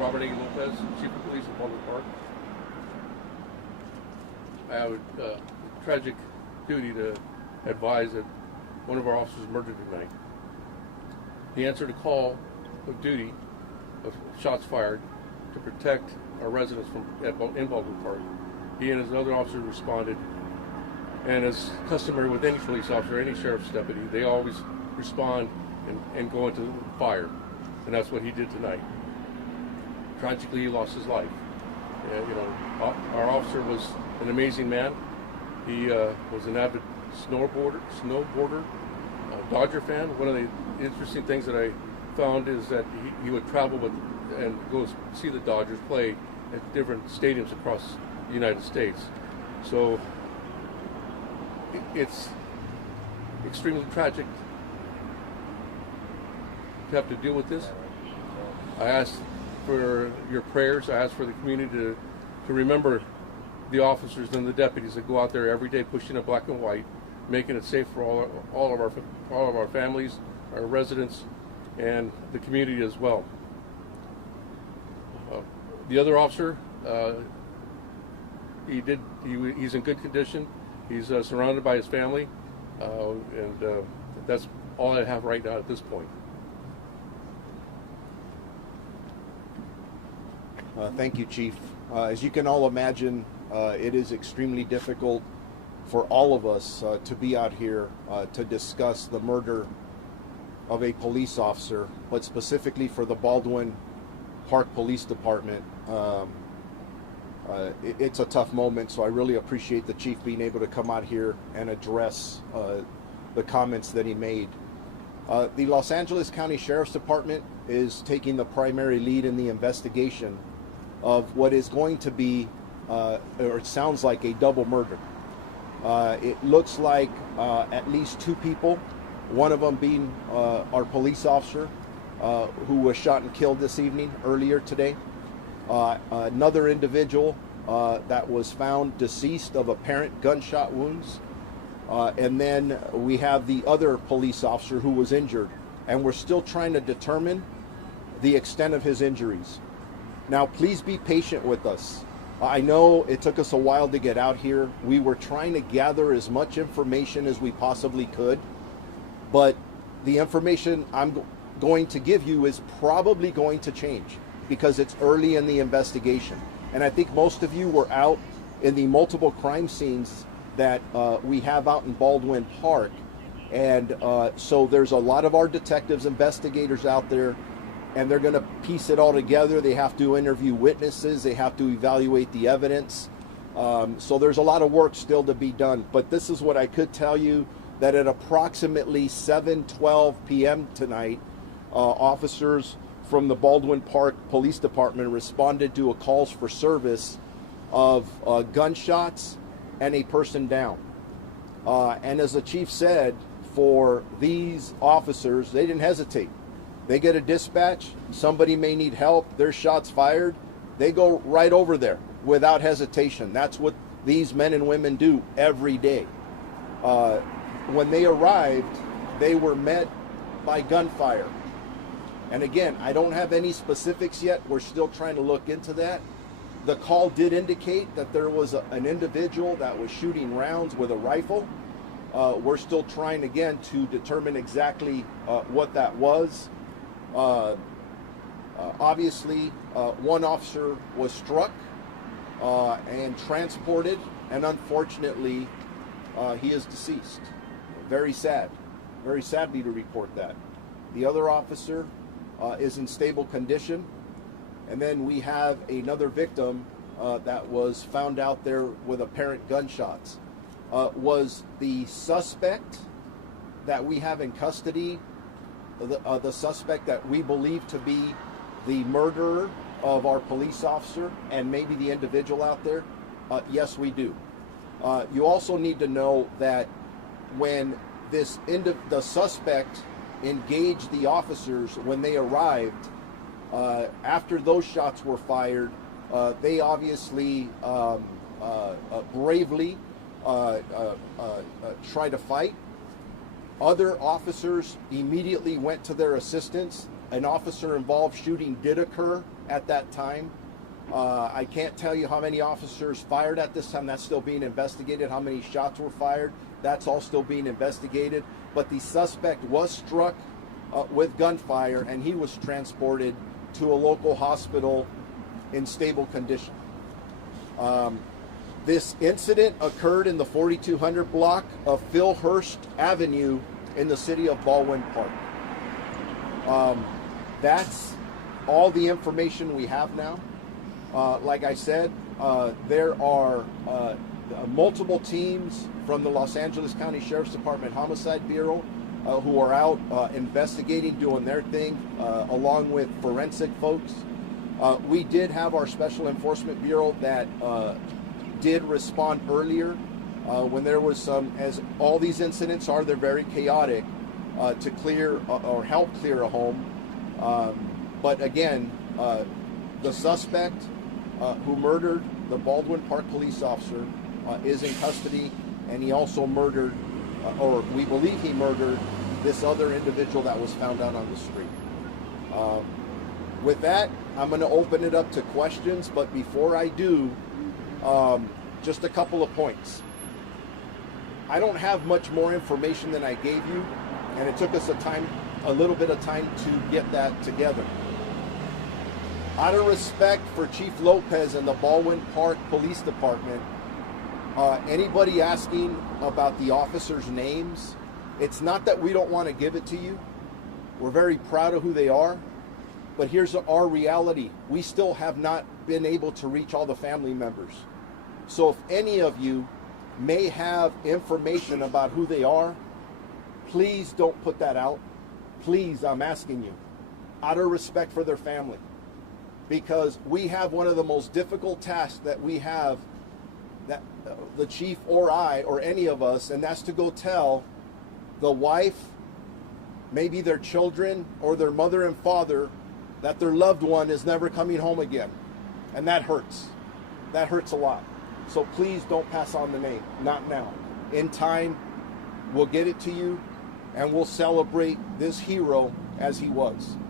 Robert A. Lopez, Chief of Police of Baldwin Park. I have a tragic duty to advise that one of our officers murdered tonight. He answered a call of duty of shots fired to protect our residents in Baldwin Park. He and his other officers responded, and as customary with any police officer, any sheriff's deputy, they always respond and go into fire, and that's what he did tonight. Tragically, he lost his life. Our officer was an amazing man. He was an avid snowboarder, Dodger fan. One of the interesting things that I found is that he would travel with and go see the Dodgers play at different stadiums across the United States. So it's extremely tragic to have to deal with this. I ask for your prayers. I ask for the community to remember the officers and the deputies that go out there every day pushing a black and white, making it safe for all of our families, our residents, and the community as well. The other officer, he's in good condition. He's surrounded by his family, and that's all I have right now at this point. Thank you, Chief. As you can all imagine, it is extremely difficult for all of us to be out here to discuss the murder of a police officer, but specifically for the Baldwin Park Police Department. It's a tough moment, so I really appreciate the Chief being able to come out here and address the comments that he made. The Los Angeles County Sheriff's Department is taking the primary lead in the investigation of what is going to be, or it sounds like, a double murder. It looks like at least two people, one of them being our police officer who was shot and killed this evening, earlier today. Another individual that was found deceased of apparent gunshot wounds. And then we have the other police officer who was injured, and we're still trying to determine the extent of his injuries. Now, please be patient with us. I know it took us a while to get out here. We were trying to gather as much information as we possibly could, but the information I'm going to give you is probably going to change because it's early in the investigation. And I think most of you were out in the multiple crime scenes that we have out in Baldwin Park. And so there's a lot of our detectives, investigators out there, and they're going to piece it all together. They have to interview witnesses. They have to evaluate the evidence. So there's a lot of work still to be done. But this is what I could tell you, that at approximately 7:12 p.m. tonight, officers from the Baldwin Park Police Department responded to a calls for service of gunshots and a person down. And as the chief said, for these officers, they didn't hesitate. They get a dispatch, somebody may need help, there's shots fired, they go right over there without hesitation. That's what these men and women do every day. When they arrived, they were met by gunfire. And again, I don't have any specifics yet. We're still trying to look into that. The call did indicate that there was an individual that was shooting rounds with a rifle. We're still trying, again, to determine exactly what that was. Obviously, one officer was struck and transported, and unfortunately, he is deceased. Very sad. Very sadly to report that. The other officer is in stable condition. And then we have another victim that was found out there with apparent gunshots. Was the suspect that we have in custody the suspect that we believe to be the murderer of our police officer and maybe the individual out there? Yes, we do. You also need to know that when the suspect engaged the officers when they arrived, after those shots were fired, they obviously bravely tried to fight. Other officers immediately went to their assistance. An officer-involved shooting did occur at that time. I can't tell you how many officers fired at this time. That's still being investigated. How many shots were fired? That's all still being investigated. But the suspect was struck with gunfire, and he was transported to a local hospital in stable condition. This incident occurred in the 4200 block of Philhurst Avenue in the city of Baldwin Park. That's all the information we have now. Like I said, there are multiple teams from the Los Angeles County Sheriff's Department Homicide Bureau who are out investigating, doing their thing, along with forensic folks. We did have our Special Enforcement Bureau that did respond earlier when there was some, as all these incidents are, they're very chaotic, to clear or help clear a home. But again, the suspect who murdered the Baldwin Park police officer is in custody, and he also murdered, or we believe he murdered, this other individual that was found out on the street. With that, I'm going to open it up to questions, but before I do, just a couple of points. I don't have much more information than I gave you, and it took us a little bit of time to get that together. Out of respect for Chief Lopez and the Baldwin Park Police Department, anybody asking about the officers' names, it's not that we don't want to give it to you. We're very proud of who they are, but here's our reality. We still have not been able to reach all the family members. So if any of you may have information about who they are, please don't put that out. Please, I'm asking you, out of respect for their family. Because we have one of the most difficult tasks that we have, that the chief or I or any of us, and that's to go tell the wife, maybe their children or their mother and father, that their loved one is never coming home again. And that hurts. That hurts a lot. So please don't pass on the name. Not now. In time, we'll get it to you, and we'll celebrate this hero as he was.